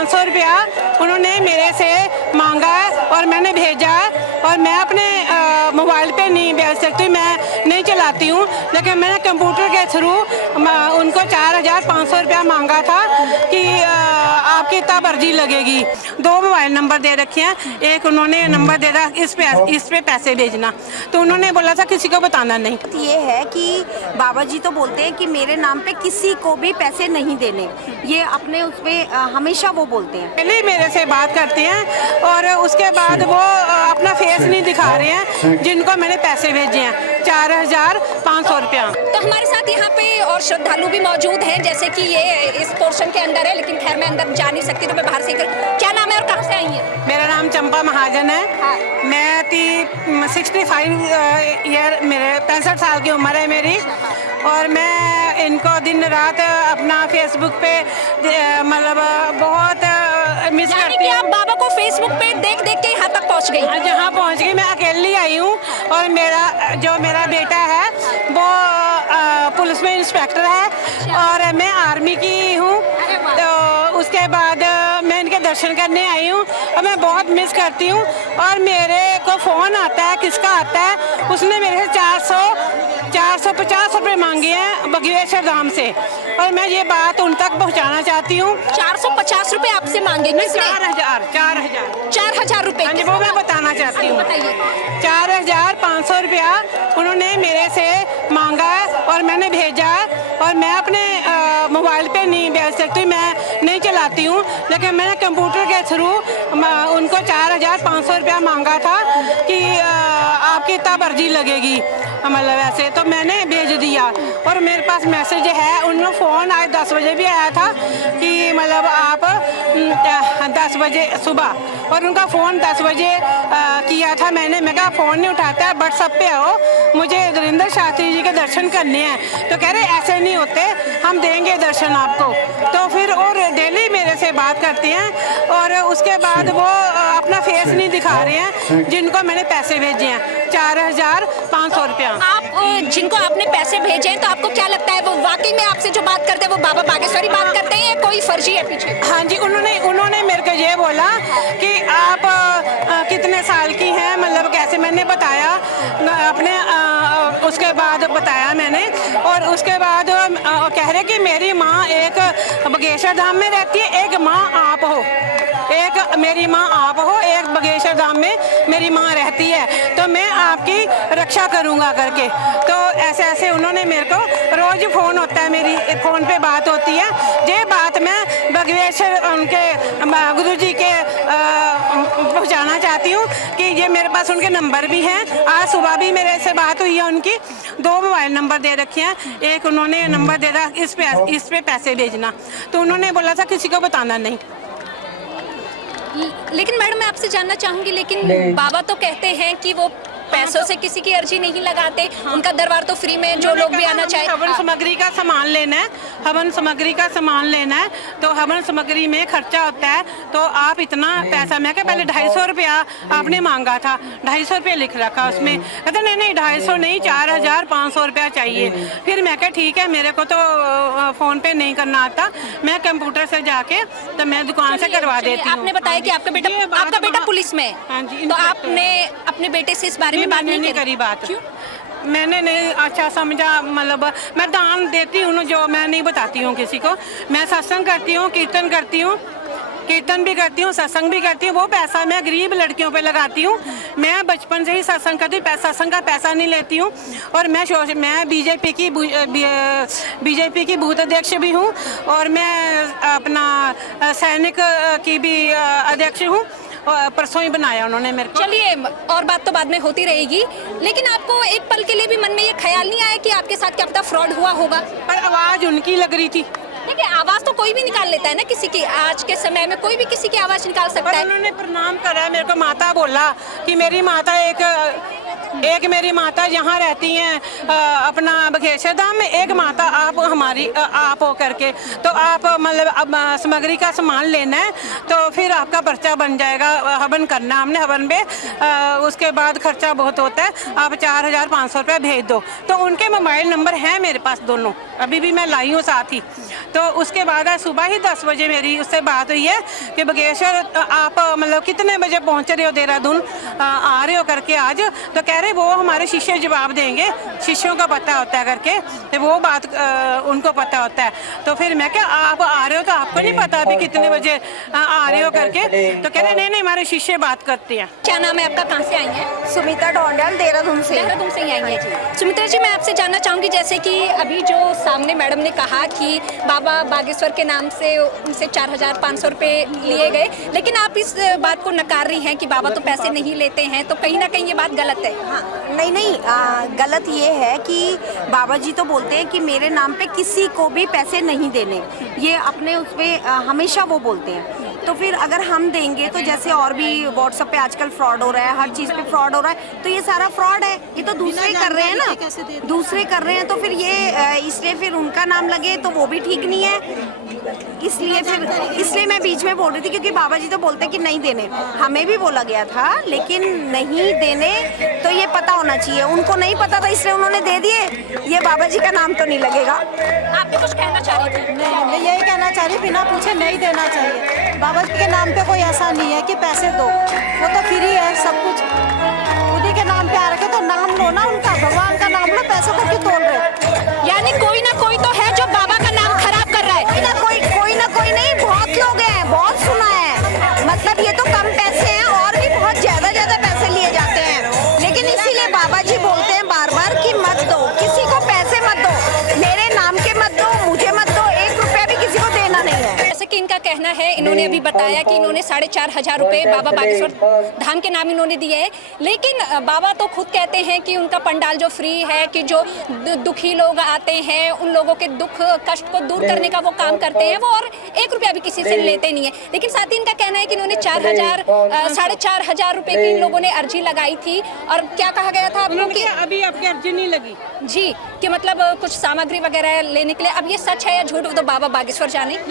500 रुपया उन्होंने मेरे से मांगा है और मैंने भेजा है। और मैं अपने मोबाइल पे नहीं भेज सकती, मैं नहीं चलाती हूँ, लेकिन मैंने कंप्यूटर के थ्रू उनको 4500 रुपया मांगा था कि आपकी इतना अर्जी लगेगी। 2 मोबाइल नंबर दे रखे हैं, एक उन्होंने नंबर दे रहा इस पे पैसे भेजना, तो उन्होंने बोला था किसी को बताना नहीं। ये है कि बाबा जी तो बोलते हैं कि मेरे नाम पे किसी को भी पैसे नहीं देने, ये अपने उस पे हमेशा वो बोलते हैं। पहले मेरे से बात करते हैं और उसके बाद वो अपना फेस नहीं दिखा रहे हैं जिनको मैंने पैसे भेजे हैं 4500 रुपया। तो हमारे साथ यहाँ पे और श्रद्धालु भी मौजूद हैं, जैसे कि ये इस पोर्शन के अंदर है, लेकिन खैर मैं अंदर जा नहीं सकती तो मैं बाहर से क्या नाम है और कहाँ से आई हैं? मेरा नाम चंपा महाजन है। हाँ। मैं 65 ईयर, मेरे 65 साल की उम्र है मेरी, और मैं इनको दिन रात अपना फेसबुक पे मतलब बहुत मिस करती हूँ। आप बाबा को फेसबुक पे देख देख के यहाँ तक पहुँच गई? जहाँ पहुँच गई, मैं अकेली आई हूँ और मेरा बेटा है वो पुलिस में इंस्पेक्टर है और मैं आर्मी की हूँ। तो उसके बाद मैं इनके दर्शन करने आई हूँ और मैं बहुत मिस करती हूँ। और मेरे को फ़ोन आता है, किसका आता है, उसने मेरे से 450 रुपये मांगे हैं बगेश्वर धाम से, और मैं ये बात उन तक पहुँचाना चाहती हूँ। 450 रुपये आपसे मांगे? 4000 रुपये? हाँ जी, वो मैं बताना चाहती हूँ। बताइए। 4500 रुपया उन्होंने मेरे से मांगा है और मैंने भेजा है। और मैं अपने मोबाइल पे नहीं भेज सकती, मैं नहीं चलाती हूँ, लेकिन मैंने कंप्यूटर के थ्रू उनको 4500 रुपया मांगा था कि आपकी इतना अर्जी लगेगी, मतलब ऐसे, तो मैंने भेज दिया। और मेरे पास मैसेज है, उनमें फ़ोन आज 10 बजे भी आया था कि मतलब आप 10 बजे सुबह, और उनका फ़ोन 10 बजे किया था मैं कहा फ़ोन नहीं उठाता है, व्हाट्सएप पे आओ, मुझे धीरेन्द्र शास्त्री जी के दर्शन करने हैं। तो कह रहे ऐसे नहीं होते, हम देंगे दर्शन आपको। तो फिर और डेली मेरे से बात करते हैं और उसके बाद वो अपना फेस नहीं दिखा रहे हैं जिनको मैंने पैसे भेजे हैं 4500 रुपया। आप जिनको आपने पैसे भेजे हैं, तो आपको क्या लगता है वो वाकई में आपसे जो बात करते हैं वो बाबा बागेश्वरी बात करते हैं या कोई फर्जी है पीछे? हाँ जी, उन्होंने मेरे को ये बोला कि आप कितने साल की हैं, मतलब कैसे, मैंने बताया अपने उसके बाद बताया मैंने। और उसके बाद कह रहे कि मेरी माँ एक बगेश्वर धाम में रहती है, एक माँ आप हो, एक मेरी माँ आप हो, एक बगेश्वर धाम में मेरी माँ रहती है, तो मैं आपकी रक्षा करूँगा करके। तो ऐसे ऐसे उन्होंने मेरे को रोज़ फ़ोन होता है, मेरी फ़ोन पे बात होती है। ये बात मैं बगेश्वर उनके गुरु जी के पहुँचाना चाहती हूँ कि ये मेरे पास उनके नंबर भी हैं। आज सुबह भी मेरे से बात हुई है उनकी। 2 मोबाइल नंबर दे रखे हैं, एक उन्होंने नंबर दे रहा इस पे पैसे भेजना, तो उन्होंने बोला था किसी को बताना नहीं। लेकिन मैडम मैं आपसे जानना चाहूंगी, लेकिन बाबा तो कहते हैं कि वो पैसों से किसी की अर्जी नहीं लगाते, उनका दरबार तो फ्री में जो लोग भी आना चाहे। हवन सामग्री का सामान लेना है, हवन सामग्री का सामान लेना है, तो हवन सामग्री में खर्चा होता है, तो आप इतना पैसा, मैं क्या पहले 250 रुपया आपने मांगा था, 250 रुपये लिख रखा उसमें, कहते नहीं 250 नहीं 4500 रुपया चाहिए। फिर मैं क्या ठीक है, मेरे को तो फ़ोन पे नहीं करना आता, मैं कंप्यूटर से जाके तो मैं दुकान से करवा देती हूँ। आपने बताया कि आपका बेटा पुलिस में है। हाँ जी, तो आपने अपने बेटे से इस बारे में बात नहीं करी? बात क्यों? मैंने नहीं अच्छा समझा, मतलब मैं दान देती हूँ जो मैं नहीं बताती हूँ किसी को। मैं सत्संग करती हूँ, कीर्तन करती हूँ, कीर्तन भी करती हूँ, सत्संग भी करती हूँ। वो पैसा मैं गरीब लड़कियों पे लगाती हूँ। मैं बचपन से ही सत्संग करती हूँ, सत्संग का पैसा नहीं लेती हूँ। और मैं बीजेपी की बूथ अध्यक्ष भी हूँ, और मैं अपना सैनिक की भी अध्यक्ष हूँ। परसों ही बनाया उन्होंने मेरे को। चलिए, और बात तो बाद में होती रहेगी, लेकिन आपको एक पल के लिए भी मन में ये ख्याल नहीं आया कि आपके साथ क्या पता फ्रॉड हुआ होगा? पर आवाज़ उनकी लग रही थी। देखिए, आवाज़ तो कोई भी निकाल लेता है ना किसी की, आज के समय में कोई भी किसी की आवाज़ निकाल सकता है। उन्होंने प्रणाम करा, मेरे को माता बोला कि मेरी माता एक एक मेरी माता यहाँ रहती हैं अपना बघेश्वर धाम में, एक माता आप हमारी आप हो करके, तो आप मतलब अब सामग्री का सामान लेना है तो फिर आपका पर्चा बन जाएगा। हवन करना हमने, हवन में उसके बाद खर्चा बहुत होता है, आप 4500 रुपये भेज दो। तो उनके मोबाइल नंबर हैं मेरे पास दोनों, अभी भी मैं लाई हूँ साथ ही। तो उसके बाद आज सुबह ही 10 बजे मेरी उससे बात हुई है कि बघेश्वर आप मतलब कितने बजे पहुँच रहे हो देहरादून, आ रहे हो करके आज। तो कह रहे वो हमारे शिष्य जवाब देंगे, शिष्यों का पता होता है करके, तो वो बात उनको पता होता है। तो फिर मैं क्या आप आ रहे हो तो आपको नहीं पता अभी कितने बजे आ रहे हो करके? तो कह रहे नहीं हमारे शिष्य बात करते हैं। क्या नाम है आपका, कहाँ से आई हैं? सुमिता ढोंडल, देहरादून से। देहरादून से ही आई हैं। सुमित्रा जी, मैं आपसे जानना चाहूँगी, जैसे कि अभी जो सामने मैडम ने कहा कि बाबा बागेश्वर के नाम से उनसे 4500 रुपये लिए गए, लेकिन आप इस बात को नकार रही हैं कि बाबा तो पैसे नहीं लेते हैं, तो कहीं ना कहीं ये बात गलत है। हाँ, नहीं गलत ये है कि बाबा जी तो बोलते हैं कि मेरे नाम पे किसी को भी पैसे नहीं देने, ये अपने उस पे हमेशा वो बोलते हैं। तो फिर अगर हम देंगे तो जैसे और भी व्हाट्सएप पे आजकल फ्रॉड हो रहा है, हर चीज़ पे फ्रॉड हो रहा है, तो ये सारा फ्रॉड है, ये तो दूसरे कर रहे हैं ना, दूसरे कर रहे हैं। तो फिर ये इसलिए फिर उनका नाम लगे तो वो भी ठीक नहीं है। इसलिए मैं बीच में बोल रही थी, क्योंकि बाबा जी तो बोलते हैं कि नहीं देने, हमें भी बोला गया था, लेकिन नहीं देने तो ये पता होना चाहिए। उनको नहीं पता था इसलिए उन्होंने दे दिए, ये बाबा जी का नाम तो नहीं लगेगा। आप भी कुछ कहना चाह रही थी? मैं यही कहना चाह रही, बिना पूछे नहीं देना चाहिए। बाबा जी के नाम पे कोई ऐसा नहीं है कि पैसे दो, वो तो फ्री है सब कुछ, उन्हीं के नाम पे आ रखे, तो नाम लो ना उनका, भगवान का नाम लो, पैसों को क्यों तोड़ रहे? यानी कोई ना कोई तो है जो बाबा का नाम खराब कर रहा है। कोई ना कोई नहीं, बहुत लोग हैं, बहुत सुना है। मतलब ये तो कम पैसे हैं, और भी बहुत ज्यादा पैसे लिए जाते हैं, लेकिन इसीलिए बाबा जी बोलते हैं बार बार कि मत दो, किसी को पैसे मत दो, मेरे नाम के मत दो, मुझे मत दो, 1 रुपया भी किसी को देना नहीं है। जैसे कि इनका कहना है, इन्होंने अभी बताया कि इन्होंने 4500 रुपये बाबा बागेश्वर धाम के नाम इन्होंने दिए हैं, लेकिन बाबा तो खुद कहते हैं कि उनका पंडाल जो फ्री है, कि जो दुखी लोग आते हैं उन लोगों के दुख कष्ट को दूर करने का वो काम करते हैं, वो और 1 रुपया भी किसी से लेते नहीं है। लेकिन साथ ही इनका कहना है कि इन्होंने 4500 रुपये की इन लोगों ने अर्जी लगाई थी, और क्या कहा गया था आपको कि अभी आपकी अर्जी नहीं लगी जी, कि मतलब कुछ सामग्री वगैरह लेने के लिए। अब ये सच है या झूठ, वो तो बाबा बागेश्वर जाने।